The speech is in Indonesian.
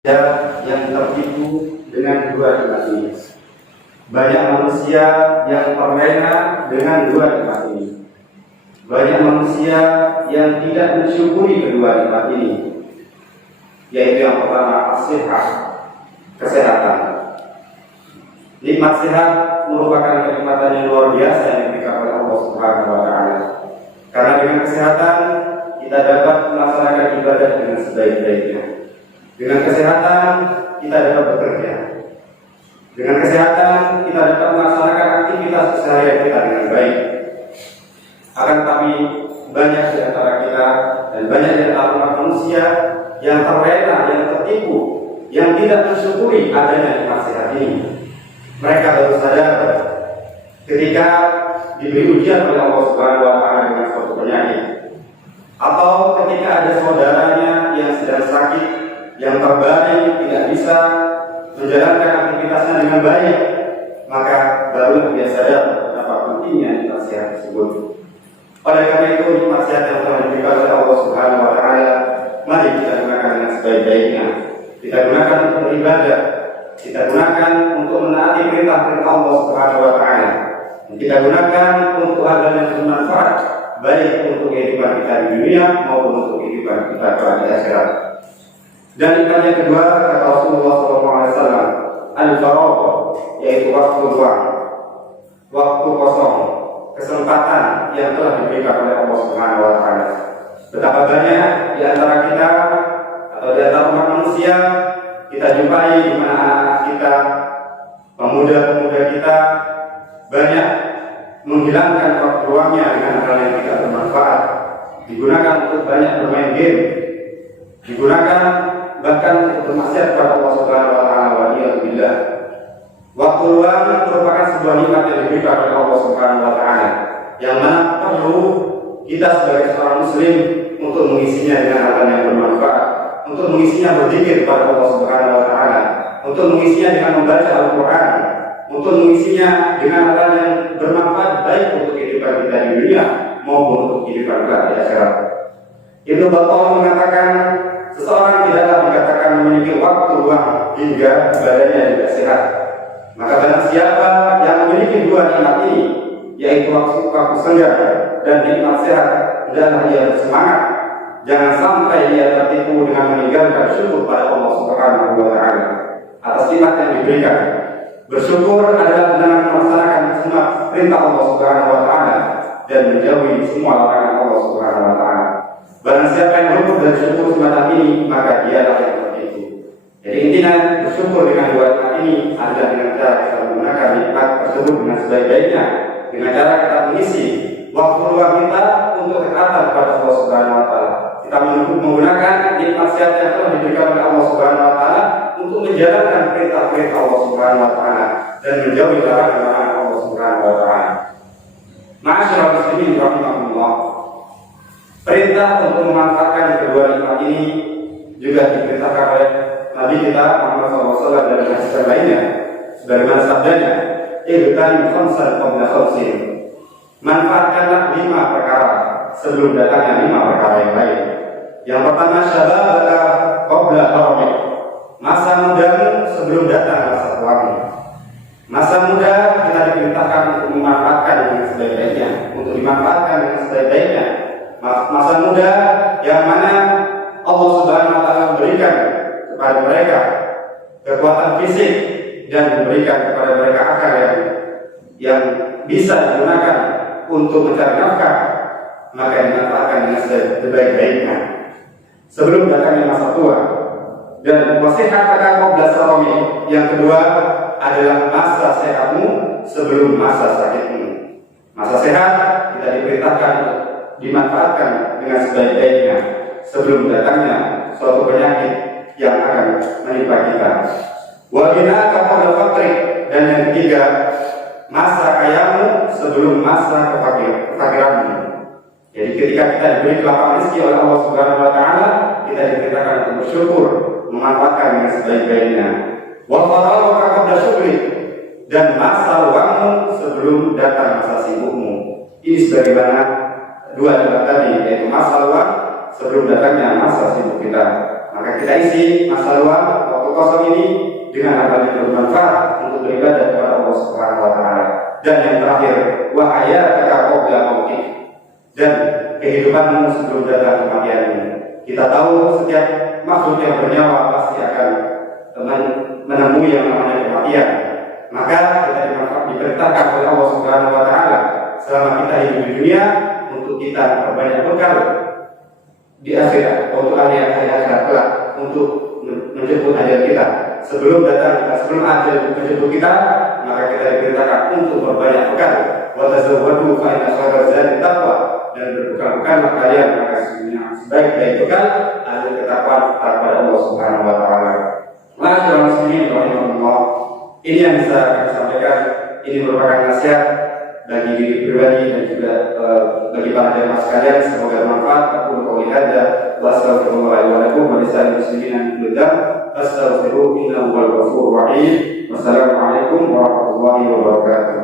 yang tertipu dengan dua nikmat ini. Banyak manusia yang terlena dengan dua nikmat ini. Banyak manusia yang tidak mensyukuri kedua nikmat ini, yaitu yang pertama as-sihah, kesehatan. Nikmat sehat merupakan kenikmatan yang luar biasa yang diberikan oleh Allah Subhanahu wa Ta'ala. Karena dengan kesehatan kita dapat melaksanakan ibadah dengan sebaik-baiknya. Dengan kesehatan kita dapat bekerja. Dengan kesehatan kita dapat melaksanakan aktivitas sehari-hari kita dengan baik. Akan tetapi banyak di antara kita dan banyak di antara umat manusia yang terlena, yang tertipu, yang tidak mensyukuri adanya nikmat sehat ini. Mereka baru sadar ketika diberi ujian oleh Allah Subhanahu wa Ta'ala dengan suatu penyakit, atau ketika ada saudaranya yang sedang sakit, yang terbaring, tidak bisa menjalankan aktivitasnya dengan baik, maka barulah dia sadar betapa pentingnya nikmat sehat tersebut. Oleh karena itu, nikmat sehat yang telah diberikan oleh Allah Subhanahu wa Ta'ala, mari kita gunakan dengan sebaik-baiknya. Kita gunakan untuk beribadah, kita gunakan untuk menaati perintah-perintah Allah Subhanahu wa Ta'ala. Kita gunakan untuk hal yang bermanfaat, baik untuk kehidupan kita di dunia maupun untuk kehidupan kita di akhirat. Dan yang kedua, kata Rasulullah SAW, al-faragh, yaitu waktu luang, waktu kosong, kesempatan yang telah diberikan oleh Allah Subhanahu wa Ta'ala. Betapa banyak di antara kita atau di antara umat manusia kita jumpai di mana anak-anak kita, pemuda-pemuda kita banyak menghilangkan waktu luangnya dengan hal yang tidak bermanfaat, digunakan untuk banyak bermain game, digunakan bahkan untuk bermaksiat kepada Allah Subhanahu wa Ta'ala. Waliyadzubillah. Waktu luang merupakan sebuah nikmat yang diberikan oleh Allah Subhanahu wa Ta'ala, yang mana perlu kita sebagai seorang muslim untuk mengisinya dengan hal yang bermanfaat, untuk mengisinya berzikir kepada Allah Subhanahu wa Ta'ala, untuk mengisinya dengan membaca Al-Quran, untuk mengisinya dengan hal yang bermanfaat baik untuk kehidupan kita di dunia maupun untuk kehidupan kita di akhirat. Ibnu Battal mengatakan, seseorang tidaklah dikatakan memiliki waktu luang hingga badannya tidak sehat. Maka barang siapa yang memiliki dua nikmat ini, yaitu waktu senggang dan nikmat sehat, hendaklah ia bersemangat. Jangan sampai ia tertipu dengan meninggalkan syukur pada Allah Subhanahu wa Ta'ala atas nikmat yang diberikan. Bersyukur adalah dengan melaksanakan semua perintah Allah Subhanahu wa Ta'ala dan menjauhi semua larangan Allah Subhanahu wa Ta'ala. Barang siapa yang luput dari syukur semacam ini, maka dialah yang tertipu. Jadi intinya bersyukur dengan dua nikmat ini adalah dengan cara kita menggunakan nikmat tersebut dengan sebaik-baiknya, dengan cara kita mengisi waktu luang kita untuk ketaatan kepada Allah Subhanahu wa Ta'ala. Kita menggunakan nikmat sehat yang telah diberikan oleh Allah Subhanahu wa Ta'ala untuk menjalankan perintah-perintah Allah Subhanahu wa Ta'ala dan menjauhi larangan-larangan Allah Subhanahu wa Ta'ala. Ma'asyiral muslimin rahimakumullah. Perintah untuk memanfaatkan kedua nikmat ini juga diperintahkan oleh Nabi kita Muhammad SAW dan hadis lainnya, sebagaimana sabdanya, "Ibtanim khamsan qabla khamsin." Manfaatkanlah 5 perkara sebelum datangnya 5 perkara yang lain. Yang pertama, syababaka qabla haramik. Masa mudamu sebelum datang masa tuamu. Masa muda kita diperintahkan untuk memanfaatkan dengan sebaik-baiknya, untuk dimanfaatkan dengan sebaik-baiknya. Masa muda yang mana Allah Subhanahu wa Ta'ala memberikan kepada mereka kekuatan fisik dan memberikan kepada mereka akal yang bisa digunakan untuk mencari nafkah, maka dimanfaatkan dengan sebaik-baiknya sebelum datangnya masa tua. Dan wasihataka qabla sarami, yang kedua adalah masa sehatmu sebelum masa sakitmu. Masa sehat kita diperintahkan dimanfaatkan dengan sebaik-baiknya sebelum datangnya suatu penyakit yang akan menimpa kita. Wa ghina qabla faqri, dan yang ketiga masa kayamu sebelum masa kefakiranmu. Jadi ketika kita diberi kelapangan rezeki oleh Allah Subhanahu wa Ta'ala, kita diperintahkan untuk bersyukur, memanfaatkan dengan sebaik-baiknya. Wa faragha qabla syughli, dan masa luangmu sebelum datang masa sibukmu. Ini sebagaimana dua nikmat tadi, yaitu masa luang sebelum datangnya masa sibuk kita. Maka kita isi masa luang kosong ini dengan amal yang bermanfaat untuk beribadah kepada Allah Subhanahu wa taala. Dan yang terakhir, wa hayataka qabla mautik, dan kehidupanmu sebelum datang kematianmu. Kita tahu setiap makhluk yang bernyawa pasti akan menemui yang namanya kematian. Maka kita diperintahkan oleh Allah Subhanahu wa taala selama kita hidup di dunia untuk kita memperbanyak bekal di akhirat, untuk hari-hari akhirat kelak, untuk menjemput ajal kita. Sebelum ajal menjemput kita, maka kita diperintahkan untuk berbanyak bekal. Wa tazawwadu fa inna khairaz zadi taqwa, dan berbekal-bekallah kalian, maka sebaik-baik bekal adalah ketakwaan kepada Allah Subhanahu wa taala. Ma'asyiral muslimin rahimahullah, ini yang bisa kami sampaikan. Ini merupakan nasihat bagi diri pribadi dan juga bagi para jemaah sekalian. Semoga bermanfaat. Aku qouli hadza wa astaghfirullah wa lakum wa lisa'il muslimin min dzamb fastaghfiruhu innahu huwal ghafurur rahim. Wassalamualaikum warahmatullahi wabarakatuh.